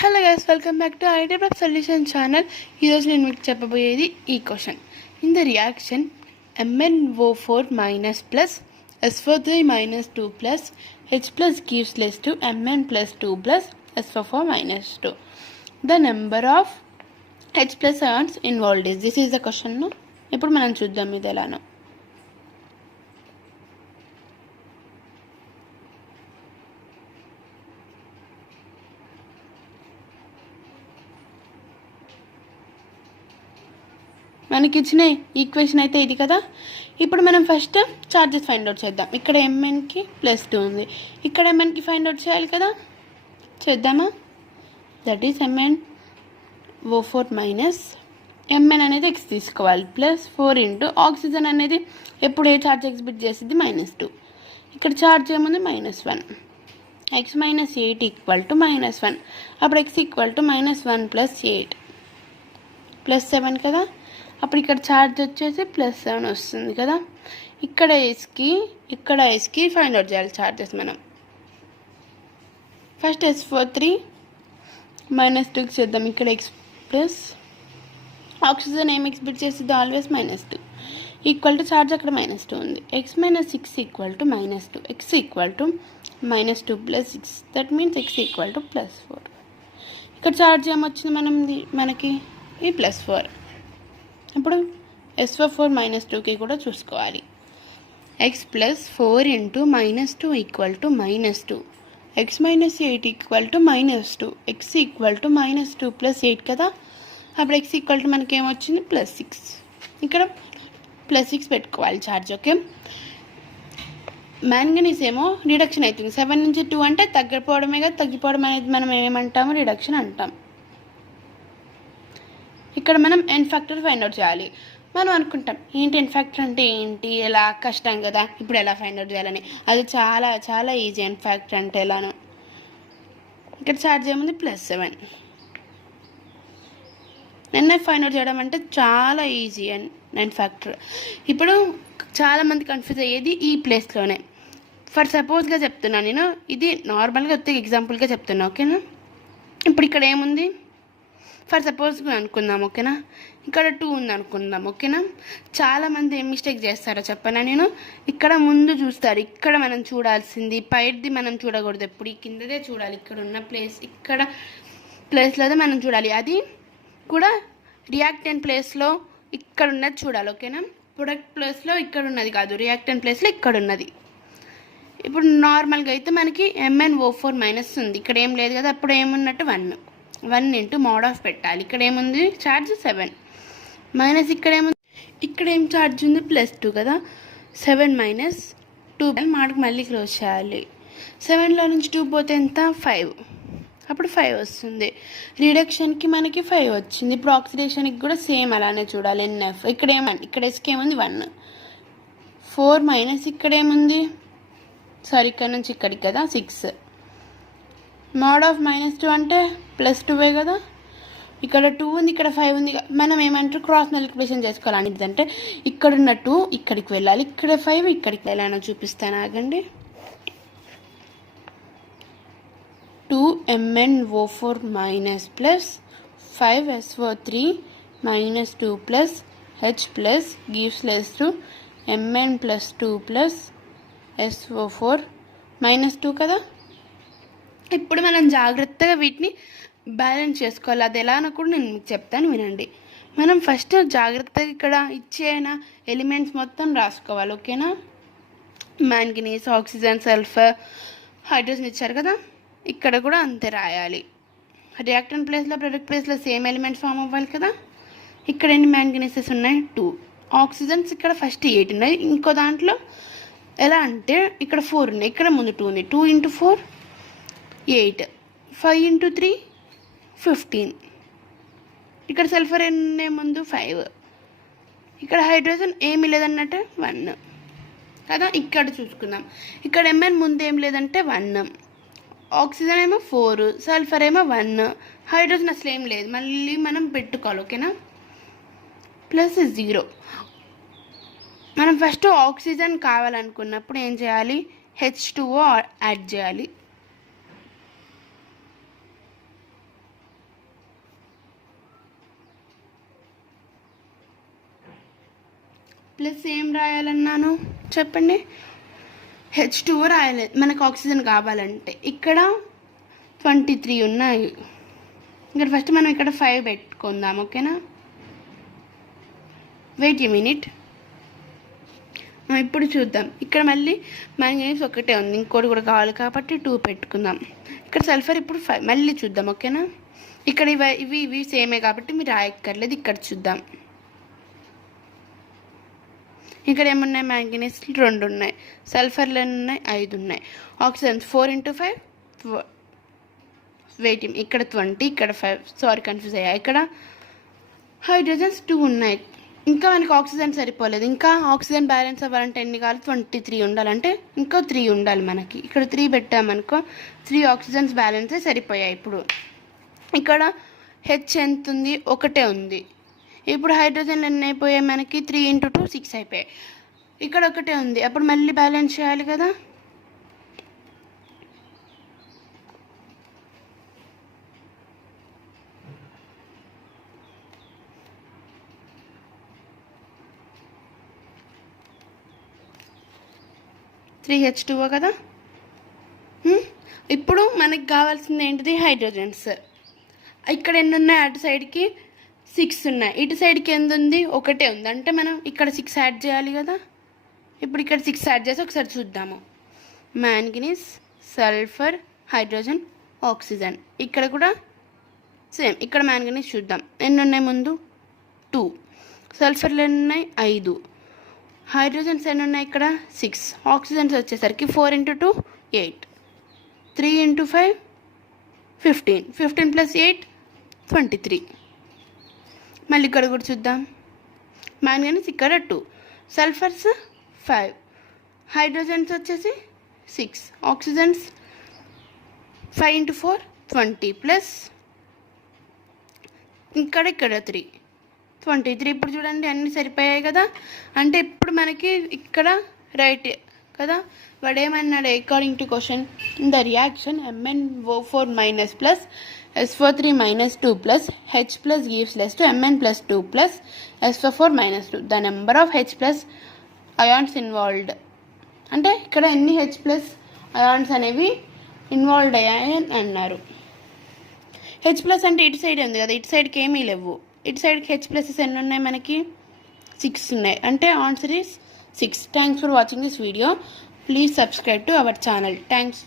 Hello guys, welcome back to idea prep solution channel. ఈరోజు నేను మీకు చెప్పబోయేది ఈ question. In the reaction MnO4 minus plus SO3 minus 2 plus H plus gives less to Mn plus 2 plus SO4 minus 2. The number of H plus ions involved is. This is the question. No? ఇప్పుడు మనం చూద్దాం ఇది ఎలానో. మనకి ఇచ్చిన equation అయితే ఇది కదా. ఇప్పుడు మనం ఫస్ట్ చార్జెస్ ఫైండ్ అవుట్ చేద్దాం. ఇక్కడ ఎంఎన్కి +2 ఉంది, ఇక్కడ ఎంఎన్కి ఫైండ్ అవుట్ చేయాలి కదా. చేద్దామా? That is MnO4 minus M N x తీసుకోవాలి +4 ఇంటూ ఆక్సిజన్ అనేది ఎప్పుడు ఏ ఛార్జ్ ఎగ్జిబిట్ చేసింది -2. ఇక్కడ ఛార్జ్ ఏముంది -1. x - 8 = -1. అప్పుడు x = -1 + 8 +7 కదా. అప్పుడు ఇక్కడ ఛార్జ్ వచ్చేసి +7 వస్తుంది కదా. ఇక్కడ ఎస్కి ఫైండ్ అవుట్ చేయాలి ఛార్జెస్ మనం. ఫస్ట్ SO3 -2కి చేద్దాం. ఇక్కడ x ప్లస్ ఆక్సిజన్ ఏం ఎక్స్బిట్ చేస్తుంది ఆల్వేస్ -2 ఈక్వల్ టు ఛార్జ్ అక్కడ -2 ఉంది. x - 6 = -2. x = -2 + 6 that means x = +4. ఇక్కడ ఛార్జ్ ఏమొచ్చింది మనకి ఈ +4. ఇప్పుడు SO4 -2కి కూడా చూసుకోవాలి. x + 4 into -2 = -2. x - 8 = -2. x = -2 + 8 కదా. అప్పుడు x = మనకి ఏమొచ్చింది +6. ఇక్కడ +6 పెట్టుకోవాలి ఛార్జ్. ఓకే. మ్యాంగనీస్ ఏమో రిడక్షన్ అవుతుంది. 7 నుంచి 2 అంటే తగ్గిపోవడమే కదా. తగ్గిపోవడం అనేది మనం ఏమంటాము? రిడక్షన్ అంటాం. ఇక్కడ మనం ఎన్ ఫ్యాక్టర్ ఫైండ్ అవుట్ చేయాలి. మనం అనుకుంటాం ఏంటి ఎన్ ఫ్యాక్టర్ అంటే ఏంటి, ఎలా కష్టం కదా, ఇప్పుడు ఎలా ఫైండ్ అవుట్ చేయాలని. అది చాలా చాలా ఈజీ. ఎన్ ఫ్యాక్టర్ అంటే ఎలానో. ఇక్కడ ఛార్జ్ ఏముంది +7. ఎన్ఎఫ్ ఫైండ్ అవుట్ చేయడం అంటే చాలా ఈజీ. ఎన్ ఫ్యాక్టర్ ఇప్పుడు చాలామంది కన్ఫ్యూజ్ అయ్యేది ఈ ప్లేస్లోనే. ఫర్ సపోజ్గా చెప్తున్నాను నేను, ఇది నార్మల్గా ఎగ్జాంపుల్గా చెప్తున్నా. ఓకేనా. ఇప్పుడు ఇక్కడ ఏముంది ఫర్ సపోజ్గా అనుకుందాం. ఓకేనా. ఇక్కడ 2 ఉంది అనుకుందాం. ఓకేనా. చాలామంది ఏం మిస్టేక్ చేస్తారో చెప్పనా నేను. ఇక్కడ ముందు చూస్తారు. ఇక్కడ మనం చూడాల్సింది పైది మనం చూడకూడదు. ఎప్పుడు ఈ కిందదే చూడాలి. ఇక్కడ ఉన్న ఇక్కడ ప్లేస్లో మనం చూడాలి. అది కూడా రియాక్టెంట్ ప్లేస్లో ఇక్కడ ఉన్నది చూడాలి. ఓకేనా. ప్రొడక్ట్ ప్లేస్లో ఇక్కడ ఉన్నది కాదు, రియాక్టెంట్ ప్లేస్లో ఇక్కడ ఉన్నది. ఇప్పుడు నార్మల్గా అయితే మనకి MnO4- ఉంది. ఇక్కడ ఏం లేదు కదా. అప్పుడు ఏమున్నట్టు 1 ఇంటూ మోడ్ ఆఫ్ పెట్టాలి. ఇక్కడ ఏముంది ఛార్జ్ 7 మైనస్ ఇక్కడ ఏముంది, ఇక్కడ ఏం ఛార్జ్ ఉంది +2 కదా. 7 - 2 మాటకు మళ్ళీ క్లోజ్ చేయాలి. 7లో నుంచి 2 పోతే ఎంత 5. అప్పుడు 5 వస్తుంది. రిడక్షన్కి మనకి 5 వచ్చింది. ఇప్పుడు ఆక్సిడేషన్కి కూడా సేమ్ అలానే చూడాలి. NF ఇక్కడ ఎస్కి ఏముంది 1. 4 - ఇక్కడ ఏముంది ఇక్కడ నుంచి ఇక్కడికి కదా 6. మోడ్ ఆఫ్ -2 అంటే +2 కదా. ఇక్కడ 2 ఉంది, ఇక్కడ 5 ఉంది. మనం ఏమంటారు క్రాస్ మల్టిప్లికేషన్ చేసుకోవాలి. అంటే ఇక్కడున్న 2 ఇక్కడికి వెళ్ళాలి, ఇక్కడ 5 ఇక్కడికి వెళ్ళాలని చూపిస్తాను. ఆగండి. 2 MnO4 - plus 5 SO3 -2 plus H plus gives less to Mn + 2 plus SO4 -2 కదా. ఇప్పుడు మనం జాగ్రత్తగా వీటిని బ్యాలెన్స్ చేసుకోవాలి. అది ఎలానో కూడా నేను మీకు చెప్తాను, వినండి. మనం ఫస్ట్ జాగ్రత్తగా ఇక్కడ ఇచ్చేన ఎలిమెంట్స్ మొత్తం రాసుకోవాలి. ఓకేనా. మ్యాంగనీస్, ఆక్సిజన్, సల్ఫర్, హైడ్రోజన్ ఇచ్చారు కదా. ఇక్కడ కూడా అంతే రాయాలి. రియాక్టెంట్ ప్లేస్లో ప్రొడక్ట్ ప్లేస్లో సేమ్ ఎలిమెంట్స్ ఫామ్ అవ్వాలి కదా. ఇక్కడ ఎన్ని మ్యాంగనీసెస్ ఉన్నాయి 2. ఆక్సిజన్స్ ఇక్కడ ఫస్ట్ 8 ఉన్నాయి. ఇంకో దాంట్లో ఎలా అంటే ఇక్కడ 4 ఉన్నాయి, ఇక్కడ ముందు 2 ఉంది. 2 × 4 8, 5 × 3 15. ఇక్కడ సల్ఫర్ ఎన్ని ముందు 5. ఇక్కడ హైడ్రోజన్ ఏమి లేదన్నట్టు 1 కదా. ఇక్కడ చూసుకుందాం. ఇక్కడ MN ముందు ఏం లేదంటే 1, ఆక్సిజన్ ఏమో 4, సల్ఫర్ ఏమో 1, హైడ్రోజన్ అసలు ఏం లేదు. మళ్ళీ మనం పెట్టుకోవాలి. ఓకేనా. +0. మనం ఫస్ట్ ఆక్సిజన్ కావాలనుకున్నప్పుడు ఏం చేయాలి, H2O యాడ్ చేయాలి. ప్లస్ ఏం రాయాలన్నాను చెప్పండి, H2 రాయాలి మనకు ఆక్సిజన్ కావాలంటే. ఇక్కడ 23 ఉన్నాయి. ఇక్కడ ఫస్ట్ మనం ఇక్కడ 5 పెట్టుకుందాం, ఓకేనా. వెయిట్ ఏ మినిట్, ఇప్పుడు చూద్దాం. ఇక్కడ మళ్ళీ మ్యాంగనీస్ ఒకటే ఉంది, ఇంకోటి కూడా కావాలి కాబట్టి 2 పెట్టుకుందాం. ఇక్కడ సల్ఫర్ ఇప్పుడు 5, మళ్ళీ చూద్దాం, ఓకేనా. ఇక్కడ ఇవి సేమే కాబట్టి మీరు రాయక్కర్లేదు. ఇక్కడ చూద్దాం, ఇక్కడ ఏమున్నాయి, మ్యాంగనీస్ 2 ఉన్నాయి, సల్ఫర్లు ఎన్ని ఉన్నాయి, 5 ఉన్నాయి, ఆక్సిజన్స్ 4 × 5 వెయిట్ ఇక్కడ 20, ఇక్కడ 5, సారీ కన్ఫ్యూజ్ అయ్యా. ఇక్కడ హైడ్రోజన్స్ 2 ఉన్నాయి, ఇంకా మనకి ఆక్సిజన్ సరిపోలేదు. ఇంకా ఆక్సిజన్ బ్యాలెన్స్ అవ్వాలంటే ఎన్ని కావాలి, 23 ఉండాలంటే ఇంకో 3 ఉండాలి మనకి. ఇక్కడ 3 పెట్టామనుకో 3 ఆక్సిజన్స్ బ్యాలెన్సే సరిపోయాయి. ఇప్పుడు ఇక్కడ హెచ్ ఎంత ఉంది, ఒకటే ఉంది. ఇప్పుడు హైడ్రోజన్లు ఎన్ని అయిపోయాయి మనకి, 3 × 2 6 అయిపోయాయి. ఇక్కడ ఒకటే ఉంది, అప్పుడు మళ్ళీ బ్యాలెన్స్ చేయాలి కదా. H2O కదా. ఇప్పుడు మనకి కావాల్సింది ఏంటిది, హైడ్రోజన్స్. ఇక్కడ ఎన్ని ఉన్నాయి, అటు సైడ్కి 6 ఉన్నాయి, ఇటు సైడ్కి ఎంత ఉంది, ఒకటే ఉంది. అంటే మనం ఇక్కడ 6 యాడ్ చేయాలి కదా. ఇప్పుడు ఇక్కడ 6 యాడ్ చేసి ఒకసారి చూద్దాము. Manganese, sulphur, hydrogen, oxygen. ఇక్కడ కూడా సేమ్. ఇక్కడ మ్యాంగనీస్ చూద్దాం ఎన్ని ఉన్నాయి, ముందు 2, సల్ఫర్లు ఎన్ని ఉన్నాయి, 5, హైడ్రోజన్స్ ఎన్ని ఉన్నాయి, ఇక్కడ 6, ఆక్సిజన్స్ వచ్చేసరికి 4 × 2 8, 3 × 5 15, 15 + 8 23. మళ్ళీ ఇక్కడ కూడా చూద్దాం. మ్యాంగనీస్ ఇక్కడ 2, సల్ఫర్స్ 5, హైడ్రోజన్స్ వచ్చేసి 6, ఆక్సిజన్స్ 5 × 4 20 ప్లస్ ఇక్కడ 3 23. ఇప్పుడు చూడండి అన్నీ సరిపోయాయి కదా. అంటే ఇప్పుడు మనకి ఇక్కడ రైట్ కదా. వాడు ఏమన్నాడు, according to question, the reaction MnO4- plus SO3- 2 plus H plus gives less to Mn+2 plus SO4- 2. The number of H plus ions involved. అంటే ఇక్కడ ఎన్ని H ప్లస్ అయాన్స్ అనేవి ఇన్వాల్వ్డ్ అయ్యాయి అని అన్నారు. H ప్లస్ అంటే ఇటు సైడ్ ఉంది కదా, ఇటు సైడ్కి ఏమీ లేవు. ఇటు సైడ్కి H ప్లసెస్ ఎన్ని ఉన్నాయి మనకి, 6 ఉన్నాయి. అంటే answer is 6. Thanks for watching this video. Please subscribe to our channel. Thanks.